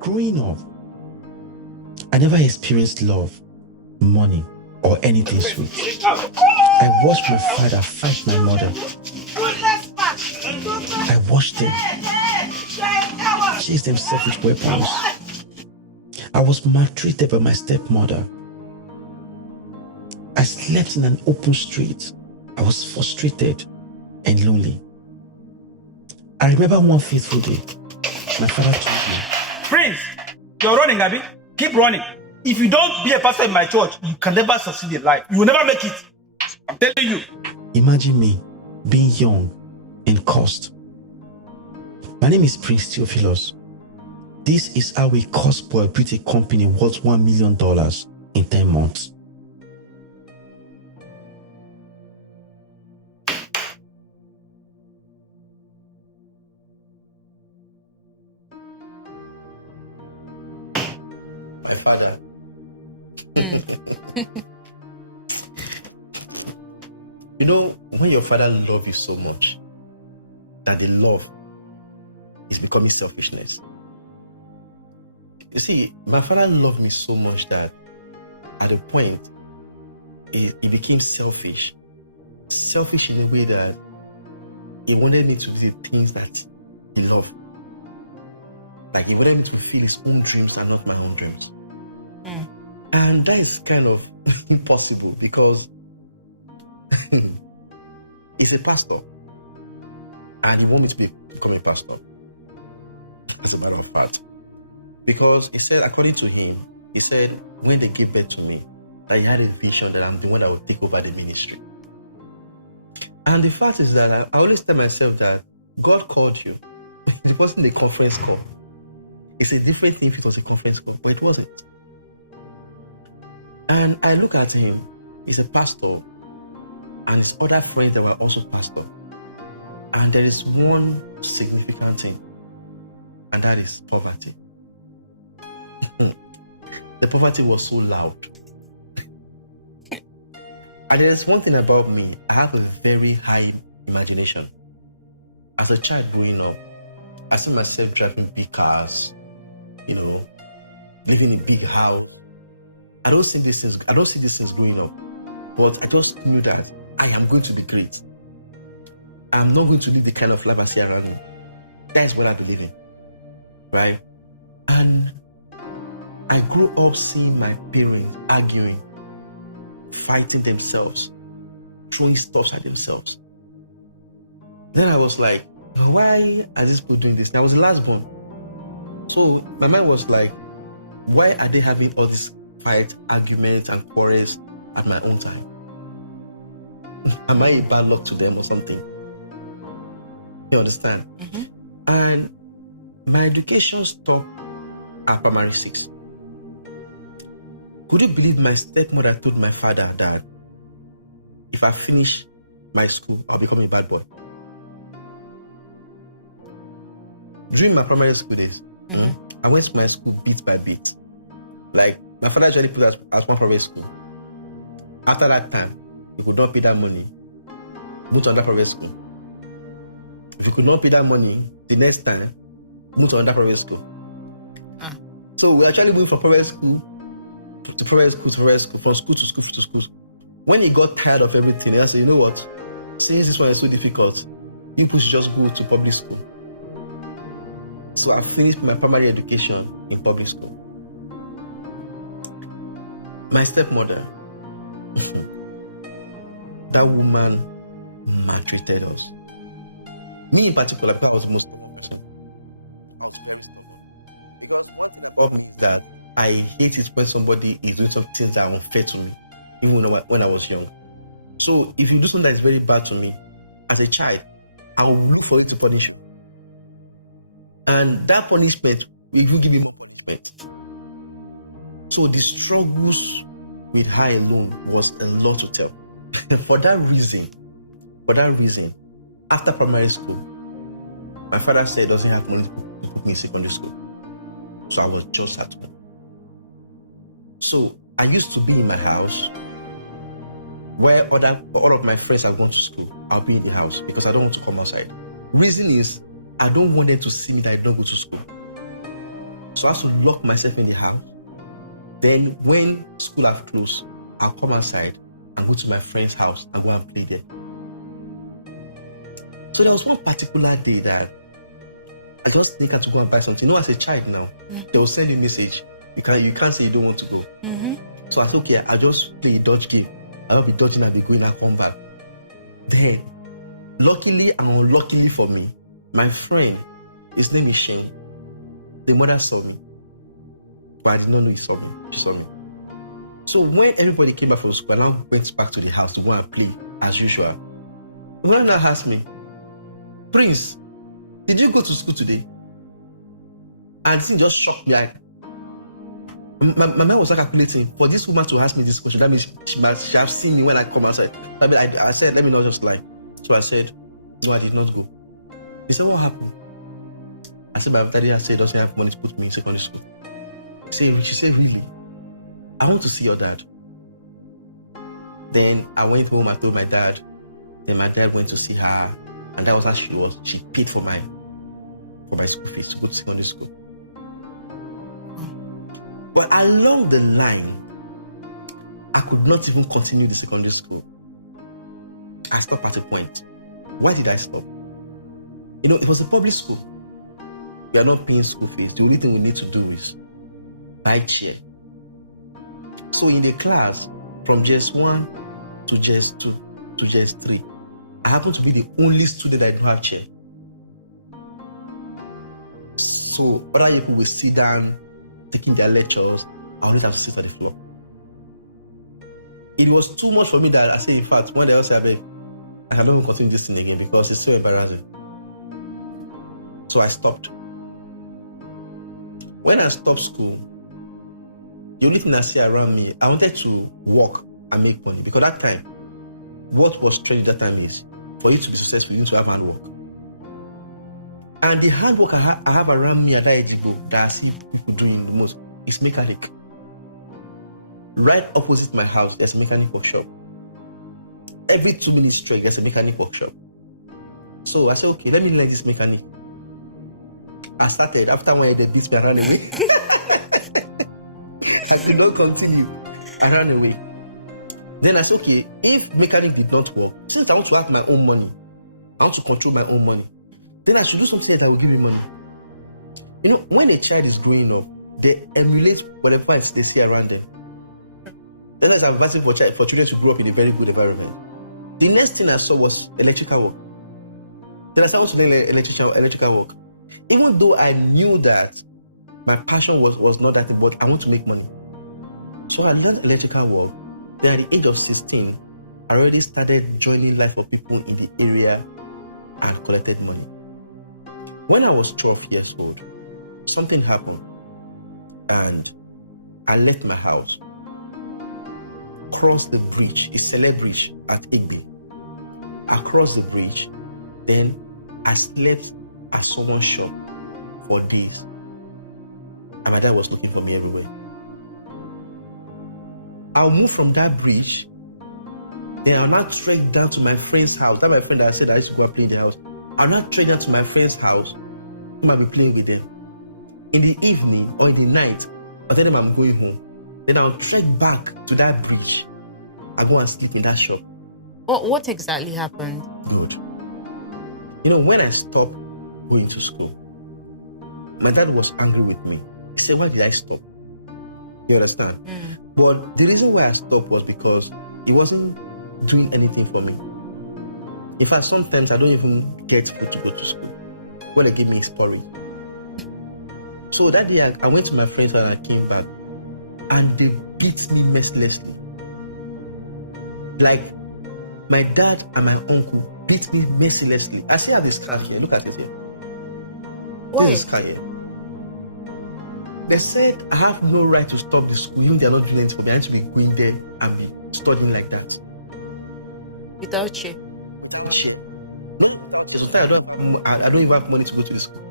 Growing up, I never experienced love, money, or anything sweet. I watched my father fight my mother. I watched them chase themselves with weapons. I was maltreated by my stepmother. I slept in an open street. I was frustrated and lonely. I remember one fateful day, my father told me, Prince, you're running, Abby. Keep running. If you don't be a pastor in my church, you can never succeed in life. You will never make it. I'm telling you. Imagine me being young and cursed. My name is Prince Theophilus. This is how a cursed boy built a company worth $1 million in 10 months. My father. You know, when your father loves you so much, that the love is becoming selfishness. You see, my father loved me so much that at a point, he became selfish. Selfish in a way that he wanted me to do the things that he loved. Like he wanted me to fulfill his own dreams and not my own dreams. And that is kind of impossible because he's a pastor and he wanted me to become a pastor. As a matter of fact. Because he said, according to him, he said, when they gave birth to me, that he had a vision that I'm the one that will take over the ministry. And the fact is that I always tell myself that God called you. It wasn't a conference call. It's a different thing if it was a conference call, but it wasn't. And I look at him, he's a pastor, and his other friends that were also pastors. And there is one significant thing, and that is poverty. The poverty was so loud. And there's one thing about me, I have a very high imagination. As a child growing up, I see myself driving big cars, living in a big house. I don't see these things growing up. But I just knew that I am going to be great. I'm not going to live the kind of life I see around me. That's what I believe in. Right? And I grew up seeing my parents arguing, fighting themselves, throwing stuff at themselves. Then I was like, why are these people doing this? And I was the last born. So my mind was like, why are they having all these fights, arguments, and quarrels at my own time? Am I a bad luck to them or something? You understand? Mm-hmm. And my education stopped at primary 6. Could you believe my stepmother told my father that if I finish my school, I'll become a bad boy? During my primary school days, I went to my school bit by bit. Like, my father actually put us as one private school. After that time, he could not pay that money, move to another private school. If you could not pay that money, the next time, move to another private school. So we actually moved from private school to private school to private school, from school to school to school. When he got tired of everything, he said, you know what? Since this one is so difficult, you could just go to public school. So I finished my primary education in public school. My stepmother, that woman maltreated us. Me in particular, because I was most that I hate it when somebody is doing some things that are unfair to me, even when I was young. So if you do something that is very bad to me, as a child, I will look for you to punish you. And that punishment will even give me punishment. So the struggles with her alone was a lot to tell. For that reason, after primary school, my father said he doesn't have money to put me in secondary school. So I was just at home. So I used to be in my house where all of my friends are going to school. I'll be in the house because I don't want to come outside. Reason is, I don't want them to see me that I don't go to school. So I have to lock myself in the house. Then when school has closed, I'll come outside and go to my friend's house and go and play there. So there was one particular day that I just sneak out to go and buy something. You know, as a child now, they will send you a message. You can't say you don't want to go. So I thought, okay, I'll just play a dodge game. I'll be dodging and be going and come back. Then, luckily and unluckily for me, my friend, his name is Shane, the mother saw me. But I did not know he saw me. She saw me. So when everybody came back from school, I now went back to the house to go and play as usual. When now asked me, Prince, did you go to school today? And this thing just shocked me. My mind was like calculating, for this woman to ask me this question, that means she must have seen me when I come outside. I said, let me not just lie. So I said, no, I did not go. He said, what happened? I said, my daddy has said doesn't have money to put me in secondary school. She said, really? I want to see your dad. Then I went home, I told my dad. Then my dad went to see her, and that was how she was. She paid for my school fees to go to secondary school. But along the line, I could not even continue the secondary school. I stopped at a point. Why did I stop? You know, it was a public school. We are not paying school fees. The only thing we need to do is buy chair. So in the class, from JS1 to JS2 to JS3, I happen to be the only student that don't have chair. So other people will sit down, taking their lectures. I only have to sit on the floor. It was too much for me that I said, in fact, one day I said, I can never continue this thing again because it's so embarrassing. So I stopped. When I stopped school, the only thing I see around me, I wanted to work and make money, because that time, what was strange that time is, for you to be successful, you need to have handwork. And the handwork I have around me at that age ago, that I see people doing the most, is mechanic. Right opposite my house, there's a mechanic workshop. Every 2 minutes straight, there's a mechanic workshop. So I said, okay, let me learn this mechanic. I started. After when they beat me, I ran away. I could not continue. I ran away. Then I said, okay, if mechanic did not work, since I want to have my own money, I want to control my own money, then I should do something that will give me money. You know, when a child is growing up, they emulate whatever they see around them. Then I'm advising for children to grow up in a very good environment. The next thing I saw was electrical work. Then I started to learn electrical work. Even though I knew that my passion was not that, but I want to make money. So I learned electrical work. Then at the age of 16, I already started joining life of people in the area and collected money. When I was 12 years old, something happened and I left my house, crossed the bridge, a celeb bridge at Igby. I crossed the bridge, then I slept at someone's shop for days. And my dad was looking for me everywhere. I'll move from that bridge, then I'll now trek down to my friend's house. That my friend that I said I used to go and play in the house. I'll now trek down to my friend's house, whom I'll be playing with them. In the evening or in the night, I'll tell them I'm going home. Then I'll trek back to that bridge. I'll go and sleep in that shop. What exactly happened? Good. You know, when I stopped going to school, my dad was angry with me. He said, why did I stop? You understand? But the reason why I stopped was because he wasn't doing anything for me. In fact, sometimes I don't even get food to go to school. When they give me is porridge. So that day I went to my friends and I came back, and they beat me mercilessly. Like, my dad and my uncle beat me mercilessly. I still have this scarf here. Look at it here. Why? This is scarf here. They said I have no right to stop the school, even they are not doing anything for me. I need to be going there and be studying like that. Without you? Sometimes I don't even have money to go to the school.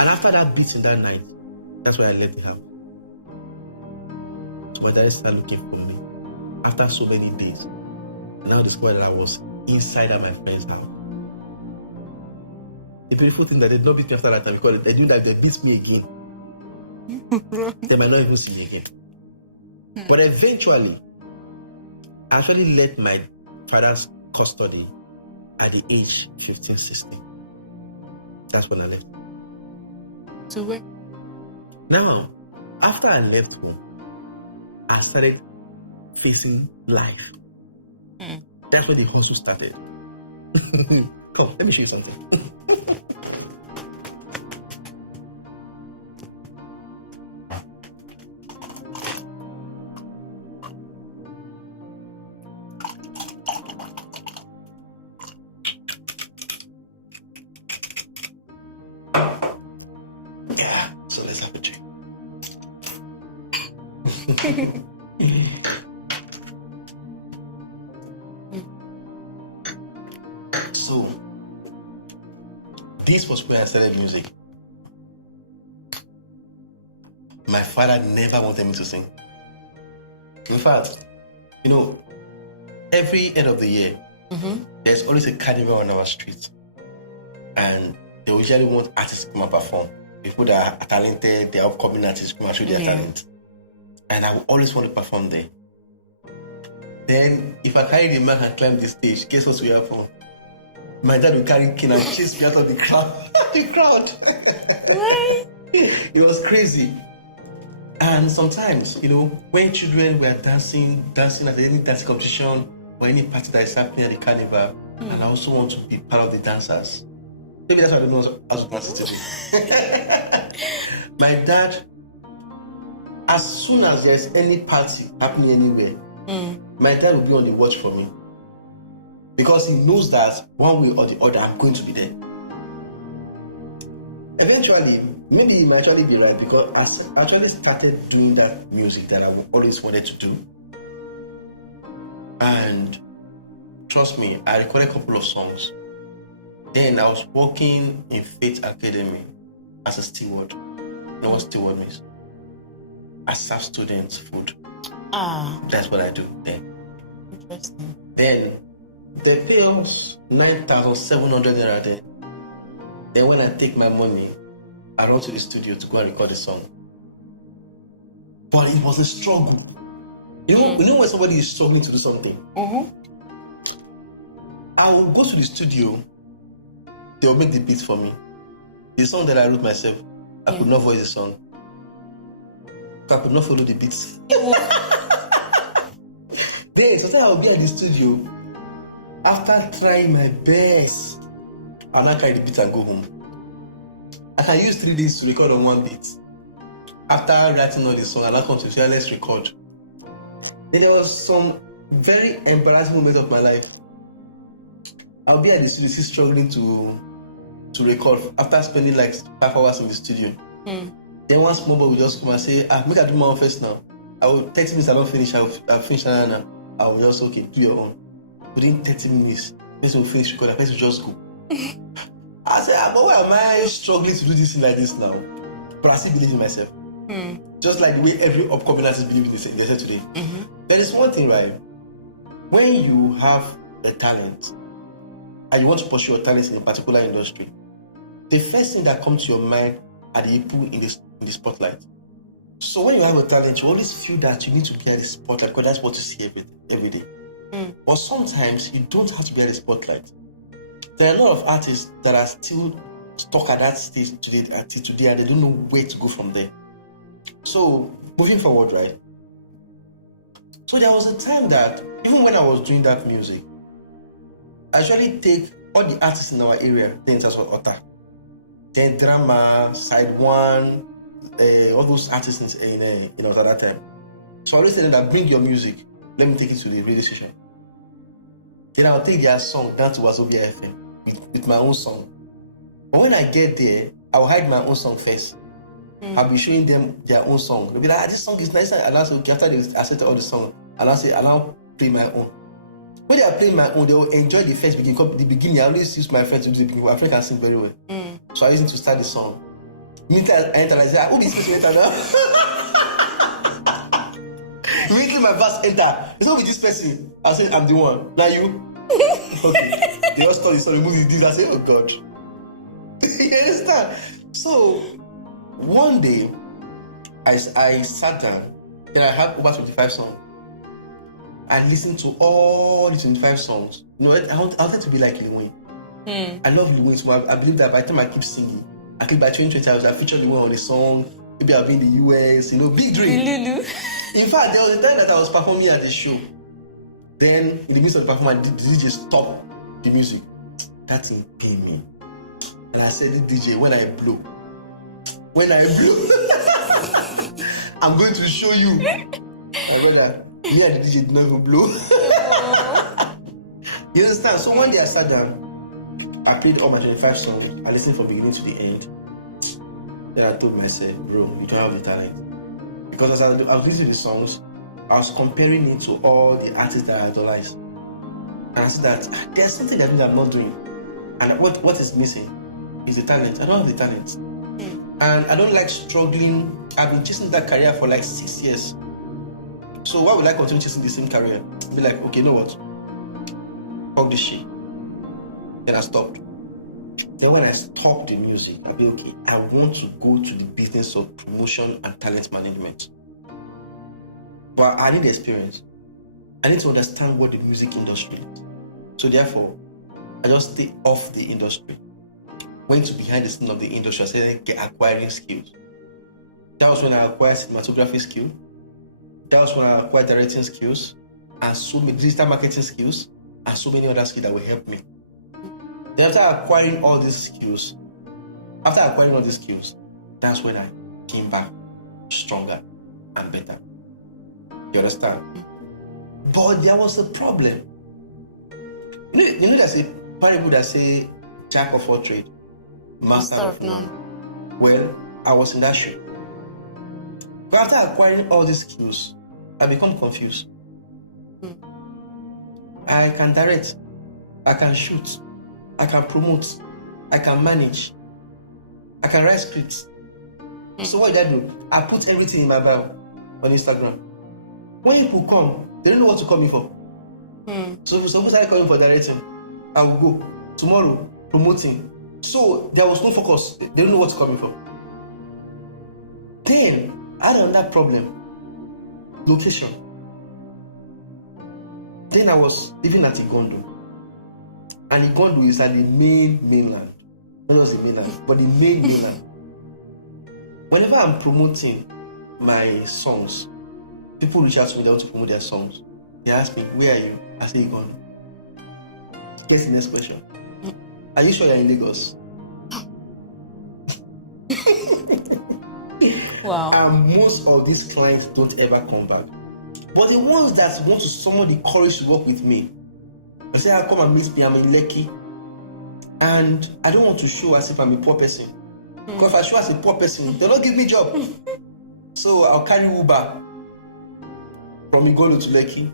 And after that beating that night, that's why I left the house. So my dad started looking for me. After so many days, now discovered that I was inside at my friend's house. The beautiful thing that they did not beat me after that time because they knew that if they beat me again, they might not even see me again. But eventually, I actually left my father's custody at the age 15, 16. That's when I left. So where? Now, after I left home, I started facing life. That's when the hustle started. Come, let me show you something. Yeah, so let's have a drink. So, this was where I started music. My father never wanted me to sing. In fact, every end of the year, there's always a carnival on our street. And they usually want artists to come and perform. People that are talented, they are upcoming artists come and show their talent. And I will always want to perform there. Then, if I carry the mic and climb the stage, guess what will happen? My dad will carry cane and chase me out of the crowd. It was crazy. And sometimes, when children were dancing at any dance competition or any party that is happening at the carnival, and I also want to be part of the dancers. Maybe that's why I don't know how to dance today. My dad, as soon as there's any party happening anywhere, my dad will be on the watch for me. Because he knows that one way or the other, I'm going to be there. Eventually, maybe he might actually be right because I actually started doing that music that I always wanted to do. And trust me, I recorded a couple of songs. Then I was working in Faith Academy as a steward. You know what steward means? I serve students food. That's what I do then. Interesting. Then they pay us 9,700 naira there. Then when I take my money, I run to the studio to go and record a song. But it was a struggle. You know when somebody is struggling to do something? I will go to the studio, they will make the beats for me. The song that I wrote myself, I could not voice the song. I could not follow the beats. Then sometimes I will be at the studio. After trying my best, I'll not carry the beat and go home. I can use 3 days to record on one beat. After writing all the song, I'll not come to say, let's record. Then there was some very embarrassing moment of my life. I'll be at the studio still struggling to record after spending like 5 hours in the studio. Then one small boy will just come and say, make I do my own first now. I will 30 minutes, I don't finish, I'll finish now. I will just, okay, do your own. Within 30 minutes, person will finish recording, person will just go. I said, but why am I struggling to do this thing like this now? But I still believe in myself. Just like the way every upcoming artist believes in themselves today. There is one thing, right? When you have a talent and you want to pursue your talent in a particular industry, the first thing that comes to your mind are the people in the spotlight. So when you have a talent, you always feel that you need to be at the spotlight because that's what you see every day. But sometimes you don't have to be at the spotlight. There are a lot of artists that are still stuck at that stage today, and they don't know where to go from there. So moving forward, right? So there was a time that even when I was doing that music, I usually take all the artists in our area, then it was Otta, then Drama, Side One, all those artists in at that time. So I always tell them that bring your music, let me take it to the radio station. Then I'll take their song down to Wazobia FM with my own song. But when I get there, I'll hide my own song first. I'll be showing them their own song. They'll be like, this song is nice. And I'll say, okay, after they accept all the song, I'll say, I'll play my own. When they are playing my own, they will enjoy the first beginning. Because the beginning, I always use my friend to do the beginning. My friend can sing very well. So I use him to start the song. Meantime, I enter and I say, who be this person now? Immediately my verse enter. It's not with this person. I'll say, I'm the one. Now you. Okay. They all start the song, remove the deal. I say, oh God. You understand? So one day, I sat down, and I had over 25 songs. I listened to all the 25 songs. You know, I wanted to be like Lil Wayne. I love Lil Wayne, so I believe that by the time I keep singing, I think by 2020 I featured Lil Wayne on the song. Maybe I'll be in the US, big dream. Lulu. In fact, there was a time that I was performing at the show. Then, in the midst of the performance, the DJ stopped the music. That thing pained me. And I said, DJ, when I blow, I'm going to show you. My brother, me and the DJ did not even blow. You understand? So one day I sat down, I played all my 25 songs, I listened from beginning to the end. Then I told myself, bro, you don't have the talent. Because as I was listening to the songs, I was comparing it to all the artists that I idolize. And I said that there's something that I'm not doing. And what is missing is the talent. I don't have the talent. And I don't like struggling. I've been chasing that career for like 6 years. So why would I continue chasing the same career? Be like, okay, you know what? Fuck this shit. Then I stopped. Then when I stopped the music, I'll be okay, I want to go to the business of promotion and talent management. But I need experience. I need to understand what the music industry is. So therefore, I just stay off the industry. Went to behind the scene of the industry. I started acquiring skills. That was when I acquired cinematography skill. That was when I acquired directing skills and so many digital marketing skills and so many other skills that will help me. Then after acquiring all these skills, that's when I came back stronger and better. You understand? But there was a problem. You know there's a parable that say jack of all trades, master of none. Well, I was in that shoe. But after acquiring all these skills, I become confused. I can direct, I can shoot, I can promote, I can manage, I can write scripts. So what did I do? I put everything in my bio on Instagram. When people come, they don't know what to call me for. So if someone started calling for directing, I will go. Tomorrow, promoting. So there was no focus. They don't know what to call me for. Then I had another problem. Location. Then I was living at Igondo. And Igondo is at the mainland. Not just the mainland, but the mainland. Whenever I'm promoting my songs, people reach out to me, they want to promote their songs. They ask me, where are you? I say, Igondo. Guess the next question. Are you sure you're in Lagos? Wow. And most of these clients don't ever come back. But the ones that want to summon the courage to work with me, I say, I'll come and meet me, I'm in Lekki. And I don't want to show as if I'm a poor person. Because if I show as a poor person, they'll not give me a job. So I'll carry Uber from Igolo to Lekki.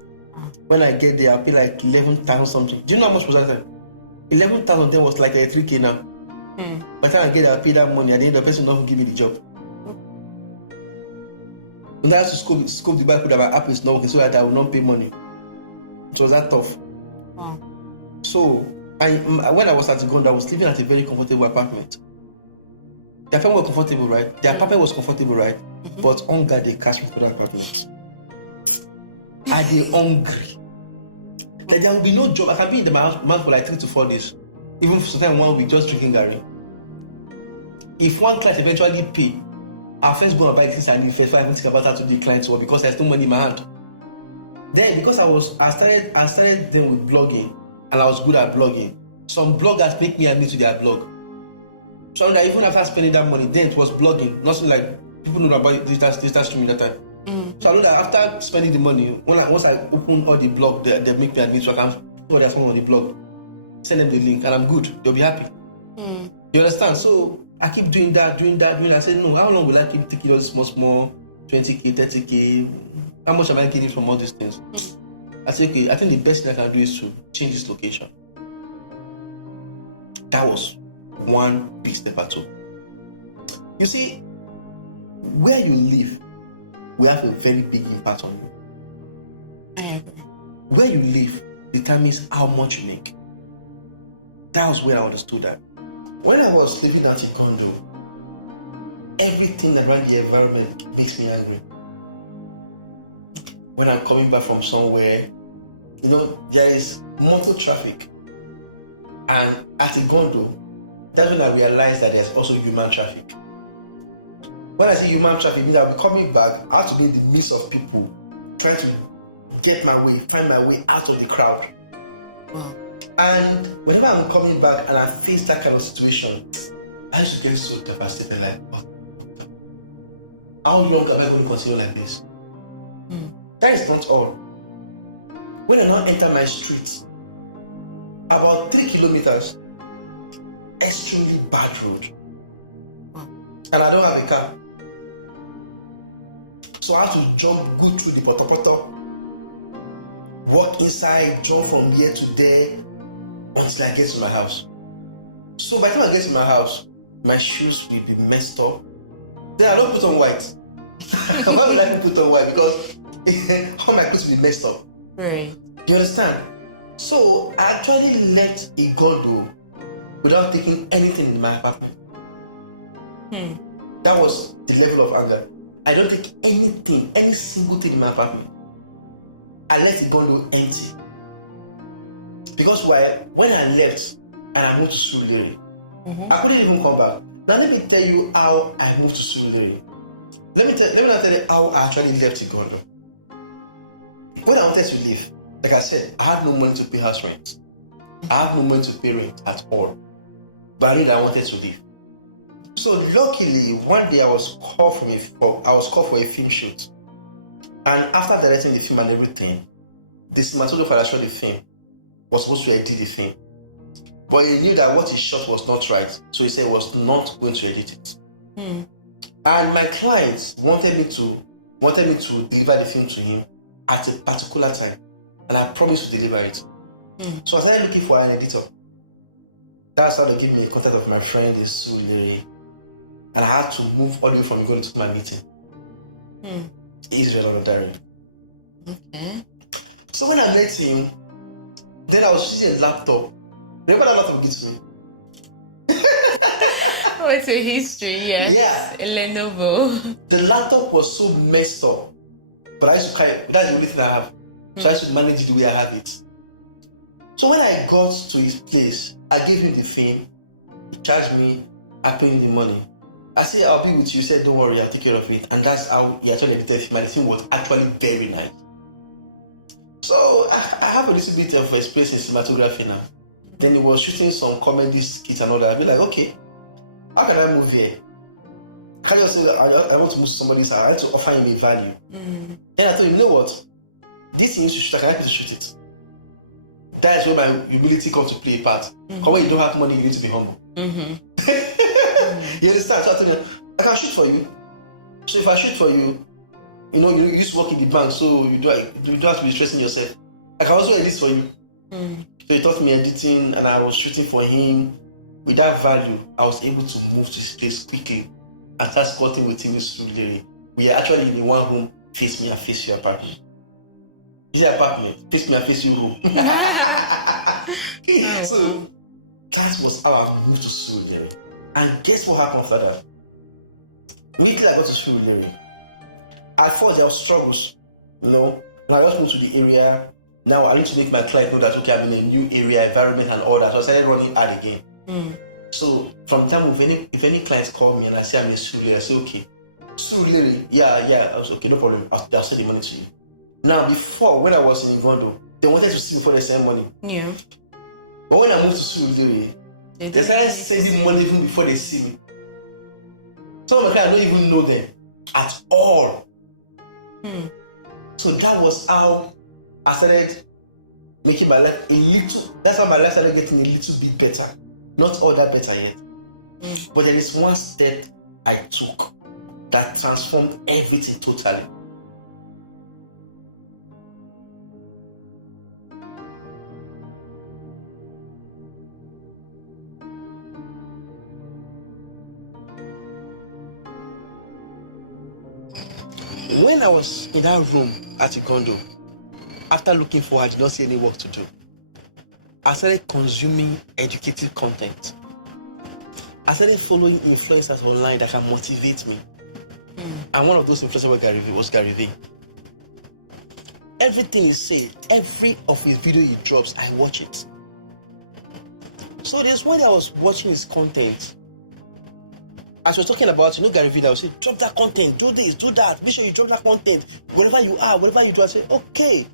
When I get there, I'll pay like 11,000 something. Do you know how much was that time? 11,000 then was like a 3K now. By the time I get there, I'll pay that money, and then the person will not give me the job. And I have to scope the barcode that my app is not working so that I will not pay money. It was that tough. Wow. So when I was at Uganda, I was living at a very comfortable apartment. Their family was comfortable, right? Their apartment was comfortable, right? But hunger, they catch me for that apartment. Are they hungry? Like there will be no job. I can be in the house for like 3 to 4 days. Even sometimes 1 week just drinking garri. If one client eventually pay, I'll first go and buy things and leave first. I think about how to do the client's work because there's no money in my hand. Then because I started then with blogging and I was good at blogging. Some bloggers make me admit to their blog. So that even after spending that money, then it was blogging. Nothing like people know about digital streaming that time. So I know that after spending the money, once I open all the blog, they make me admit so I can put their phone on the blog, send them the link, and I'm good. They'll be happy. You understand? So I keep doing that. I said, no, how long will I keep taking all this small, 20K, 30K? How much am I getting from all these things? I said, okay, I think the best thing I can do is to change this location. That was one big step I took. You see, where you live will have a very big impact on you. I agree. Where you live determines how much you make. That was where I understood that. when I was living at a condo, everything around the environment makes me angry. When I'm coming back from somewhere, there is motor traffic. And at a condo, that's when I realized that there's also human traffic. When I say human traffic, it means I'll be coming back, I have to be in the midst of people, trying to find my way out of the crowd. Wow. And whenever I'm coming back and I face that kind of situation, I used to get so devastated, like, how long am I going to continue like this? That is not all. When I now enter my street, about 3 kilometers, extremely bad road. And I don't have a car. So I have to jump, go through the potopoto, walk inside, jump from here to there, until I get to my house. So by the time I get to my house, my shoes will be messed up. Then I don't put on white. Why would I put on white? Because all my clothes will be messed up. Right. You understand? So I actually left a condo without taking anything in my apartment. That was the level of anger. I don't take anything, any single thing in my apartment. I left the condo empty. Because when I left and I moved to Surulere, I couldn't even come back. Now let me tell you how I moved to Surulere. Let me not tell you how I actually left the condo. When I wanted to leave, like I said, I had no money to pay house rent. I had no money to pay rent at all. But I knew that I wanted to leave. So luckily, one day I was called for a film shoot. And after directing the film and everything, the cinematographer that shot the film was supposed to edit the film. But he knew that what he shot was not right, so he said he was not going to edit it. And my client wanted me to deliver the film to him at a particular time, and I promised to deliver it. So I started looking for an editor. That's how they gave me a contact of my friend in Surulere, and I had to move all the way from Uganda to my meeting. Israel on the diary. Okay. So when I met him, then I was using a laptop. Remember that laptop gives me? Oh, it's a history, yes. Yeah. A Lenovo. The laptop was so messed up, but I used to carry. That's the only thing I have. So I used to manage it the way I have it. So when I got to his place, I gave him the film. He charged me. I paid him the money. I said, I'll be with you. He said, don't worry, I'll take care of it. And that's how he actually edited the film. And the film was actually very nice. So I have a little bit of experience in cinematography now. Then he was shooting some comedy skits and all that. I'd be like, okay, how can I move here? Can you say that I want to move to somebody's house? I want to offer him a value. And I told him, you know what? This thing you should shoot, I can help you to shoot it. That is where my humility comes to play a part. Because when you don't have money, you need to be humble. You understand? So I told him, I can shoot for you. So if I shoot for you, you used to work in the bank, so you don't have to be stressing yourself. I can also edit for you. So he taught me editing, and I was shooting for him. With that value, I was able to move to his place quickly and start squatting with him in Surulere. We are actually in one room, face me and face your apartment. This is apartment, face me and face your room. So that was how I moved to Surulere. And guess what happened after that? Immediately I got to Surulere. At first there were struggles, and I just moved to the area. Now I need to make my client know that okay, I'm in a new area, environment and all that. So I started running ad again. So from time if any clients call me and I say I'm in Surulere, I say okay, Surulere, yeah, I was okay, no problem. I'll send the money to you. Now before, when I was in Igondo, they wanted to see me before they send money. Yeah. But when I moved to Surulere, they started sending money even before they see me. Some of my clients don't even know them at all. So that was how I started making my life a little. That's how my life started getting a little bit better. Not all that better yet. But there is one step I took that transformed everything totally. When I was in that room at Igondo, after looking for, I did not see any work to do. I started consuming educative content. I started following influencers online that can motivate me. And one of those influencers was Gary Vee. Everything he said, every of his video he drops, I watch it. So there's one day I was watching his content. As we're talking about, Gary Vee, I would say, drop that content, do this, do that, make sure you drop that content. Wherever you are, whatever you do, I say, okay.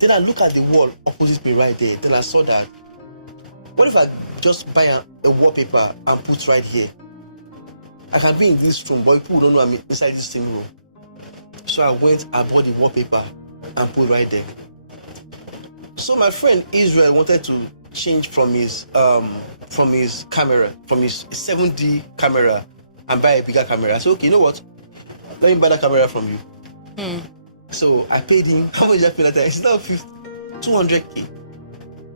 Then I look at the wall opposite me right there. Then I saw that, what if I just buy a wallpaper and put right here? I can be in this room, but people don't know I'm inside this same room. So I went and bought the wallpaper and put right there. So my friend Israel wanted to change from his camera, from his 7D camera, and buy a bigger camera. I said, okay, you know what? Let me buy that camera from you. So I paid him. How much did I pay that time? It's now 200k.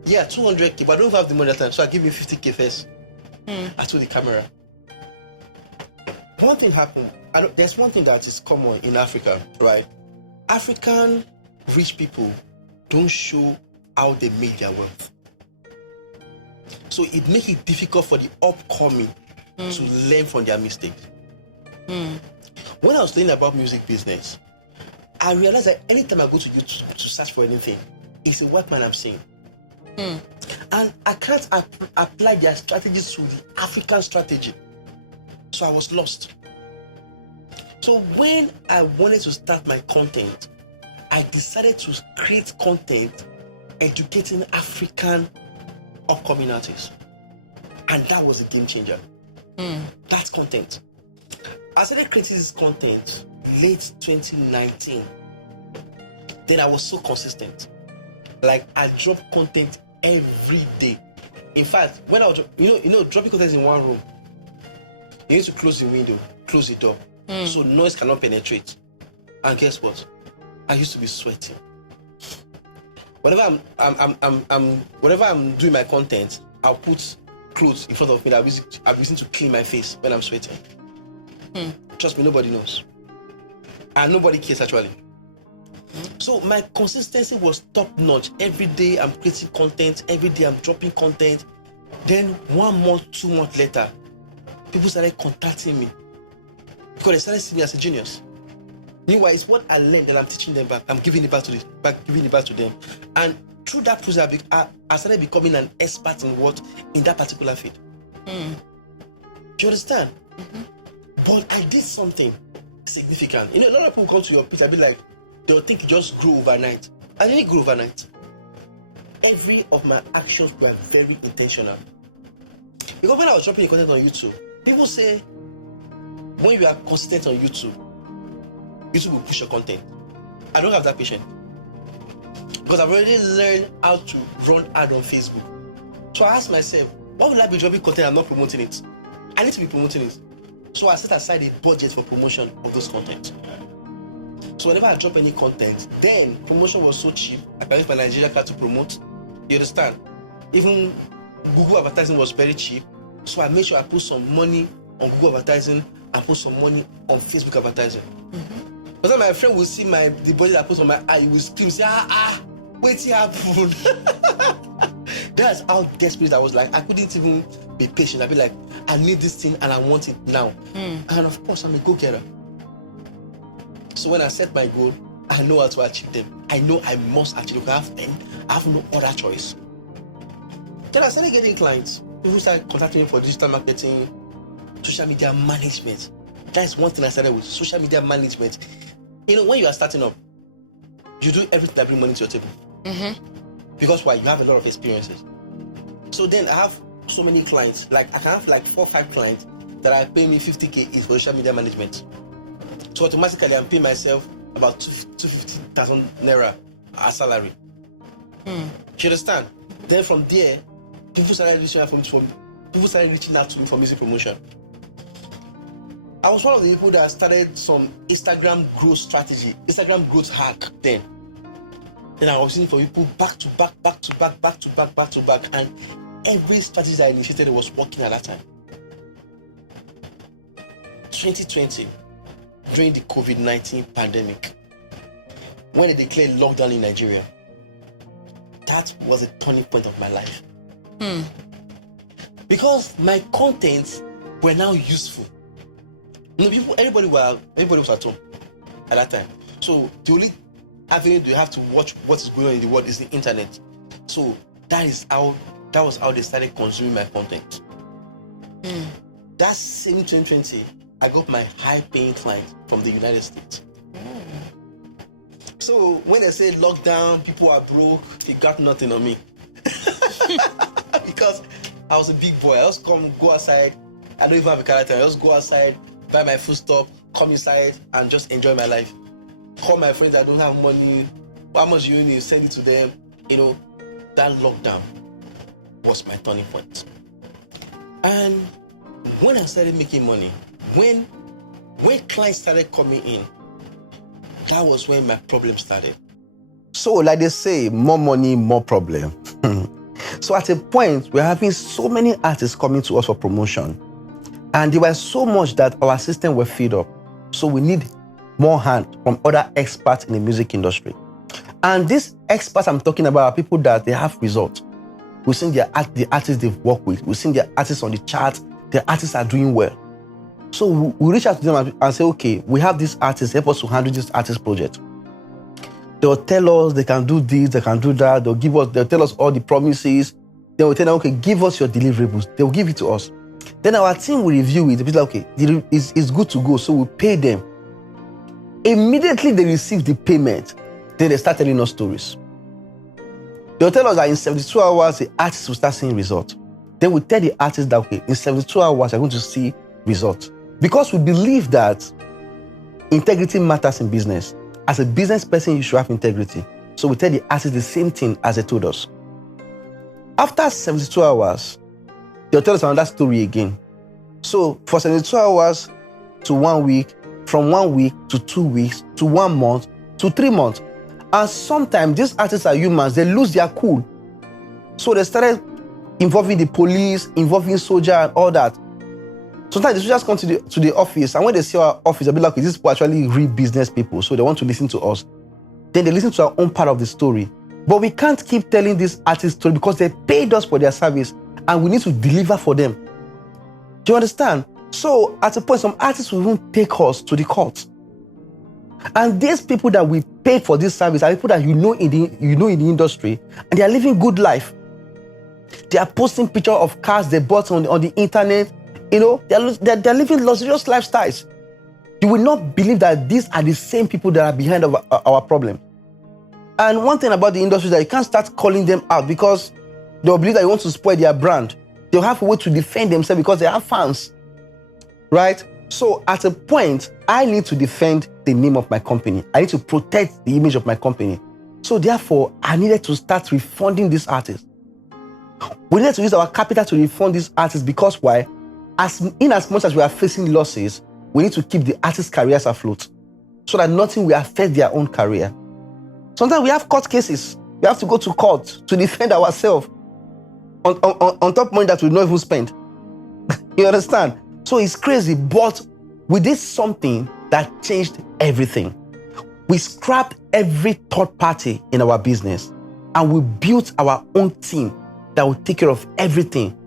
Yeah, 200k, but I don't have the money that time, so I give him 50k first. I took the camera. One thing happened. There's one thing that is common in Africa, right? African rich people don't show how they made their wealth. So it makes it difficult for the upcoming to learn from their mistakes. When I was learning about music business, I realized that anytime I go to YouTube to search for anything, it's a white man I'm seeing. And I can't apply their strategies to the African strategy. So I was lost. So when I wanted to start my content, I decided to create content educating African upcoming artists. And that was a game changer. That's content. I started creating this content late 2019. Then I was so consistent. Like, I drop content every day. In fact, when I was, dropping content in one room, you need to close the window, close the door, so noise cannot penetrate. And guess what? I used to be sweating. Whenever I'm doing my content, I'll put clothes in front of me that I'm using to clean my face when I'm sweating. Trust me, nobody knows. And nobody cares actually. So my consistency was top notch. Every day I'm creating content, every day I'm dropping content. Then 1 month, 2 months later, people started contacting me because they started seeing me as a genius. Meanwhile, it's what I learned that I'm teaching them back. I'm giving it back to them. And through that process, I started becoming an expert in that particular field. Do you understand? But I did something significant. A lot of people come to your page and be like, they'll think you just grew overnight. I didn't grow overnight. Every of my actions were very intentional. Because when I was dropping content on YouTube, people say, when you are consistent on YouTube will push your content. I don't have that patience. Because I've already learned how to run ad on Facebook. So I asked myself, why would I be dropping content and I'm not promoting it? I need to be promoting it. So I set aside a budget for promotion of those content. So whenever I drop any content, then promotion was so cheap, I can use my Nigeria card to promote. You understand? Even Google advertising was very cheap. So I made sure I put some money on Google advertising and put some money on Facebook advertising. Because my friend will see the budget I put on my eye, he will scream, say, wait, it happened. That's how desperate I was. Like, I couldn't even be patient. I'd be like, I need this thing and I want it now. And of course, I'm a go-getter. So when I set my goal, I know how to achieve them. I know I must achieve them. I have no other choice. Then I started getting clients. People started contacting me for digital marketing, social media management. That's one thing I started with, social media management. When you are starting up, you do everything that brings money to your table. Because why? You have a lot of experiences. So then I have so many clients. Like I can have like 4 or 5 clients that are paying me 50k each for social media management. So automatically I'm paying myself about 250,000 naira as salary. Do you understand? Then from there, people started reaching out to me for music promotion. I was one of the people that started some Instagram growth strategy, Instagram growth hack then. Then I was seeing for people back to back, and every strategy I initiated was working at that time. 2020, during the COVID-19 pandemic, when they declared lockdown in Nigeria, that was a turning point of my life. Because my content were now useful. Everybody was at home at that time. So the only avenue you have to watch what is going on in the world is the internet. So that was how they started consuming my content. That same 2020, I got my high-paying client from the United States. So when they say lockdown, people are broke, they got nothing on me. Because I was a big boy. I just go outside. I don't even have a character. I just go outside, buy my food stuff, come inside, and just enjoy my life. Call my friends that don't have money. How much you need? Send it to them. That lockdown was my turning point. And when I started making money, when clients started coming in, that was when my problem started. So, like they say, more money, more problem. So at a point, we're having so many artists coming to us for promotion. And there was so much that our system were filled up. So we need more hand from other experts in the music industry. And these experts I'm talking about are people that they have results. We've seen the artists they've worked with. We've seen the artists on the charts. The artists are doing well. So we reach out to them and say, okay, we have these artists, help us to handle this artist project. They'll tell us they can do this, they can do that. They'll tell us all the promises. Then we'll tell them, okay, give us your deliverables. They'll give it to us. Then our team will review it. They'll be like, okay, it's good to go. So we'll pay them. Immediately they receive the payment, then they start telling us stories. They'll tell us that in 72 hours, the artist will start seeing results. Then we tell the artist that, okay, in 72 hours, you're going to see results. Because we believe that integrity matters in business. As a business person, you should have integrity. So we tell the artist the same thing as they told us. After 72 hours, they'll tell us another story again. So for 72 hours to 1 week, from 1 week to 2 weeks, to 1 month, to 3 months. And sometimes these artists are humans, they lose their cool. So they started involving the police, involving soldier and all that. Sometimes the soldiers come to the office, and when they see our office, they'll be like, these people actually real business people, so they want to listen to us. Then they listen to our own part of the story. But we can't keep telling this artist story because they paid us for their service, and we need to deliver for them. Do you understand? So at a point, some artists will even take us to the court. And these people that we pay for this service are people that you know in the industry, and they are living good life. They are posting pictures of cars they bought on the internet. They're living luxurious lifestyles. You will not believe that these are the same people that are behind our problem. And one thing about the industry is that you can't start calling them out because they'll believe that you want to spoil their brand. They'll have a way to defend themselves because they have fans. Right? So at a point, I need to defend the name of my company. I need to protect the image of my company. So therefore, I needed to start refunding these artists. We needed to use our capital to refund these artists because why? As much as we are facing losses, we need to keep the artists' careers afloat so that nothing will affect their own career. Sometimes we have court cases. We have to go to court to defend ourselves on top money that we don't even spend. You understand? So it's crazy, but we did something that changed everything. We scrapped every third party in our business and we built our own team that will take care of everything,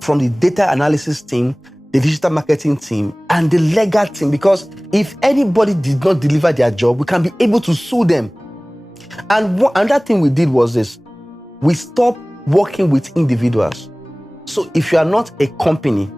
from the data analysis team, the digital marketing team, and the legal team. Because if anybody did not deliver their job, we can be able to sue them. And another thing we did was this. We stopped working with individuals. So if you are not a company,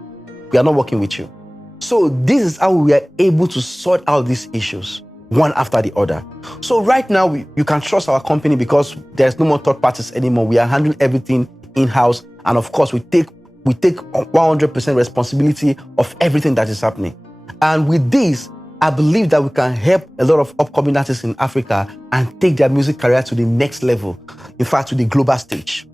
we are not working with you. So this is how we are able to sort out these issues, one after the other. So right now, you can trust our company because there's no more third parties anymore. We are handling everything in-house. And of course, we take 100% responsibility of everything that is happening. And with this, I believe that we can help a lot of upcoming artists in Africa and take their music career to the next level, in fact, to the global stage.